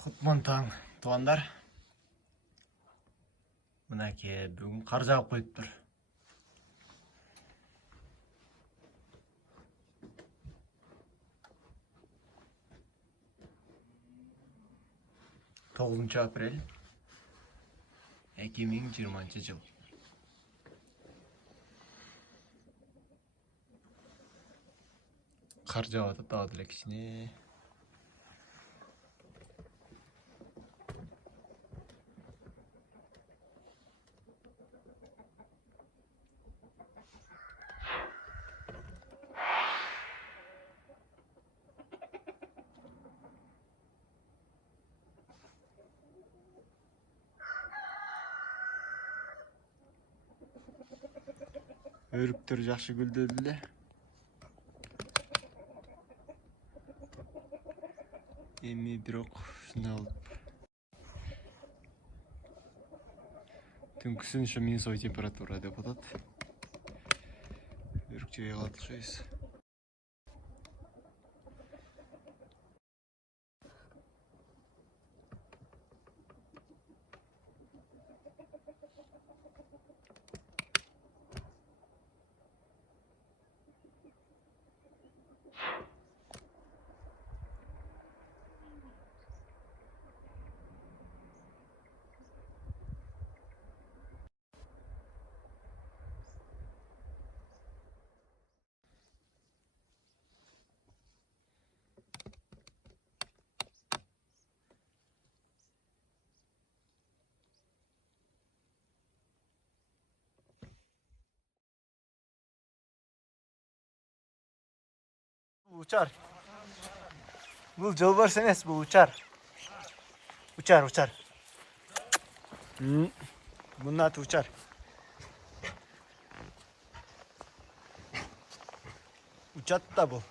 Кутман таң, туғандар. Мынаке, бүгін қар жауып қойып тұр. Тоғызыншы апрель 2020 жыл. Қар жауады тағы да кішкене. Өріктер жақсы гүлдеді. Эми бирок шуны алып. Түнкүсүн ушу минусовый температура деп атат. Өрүкчөгө катышабыз. Uçar. Bu jolbars emes, bu uçar. Uçar. Bunun adı uçar. Uçat da bu.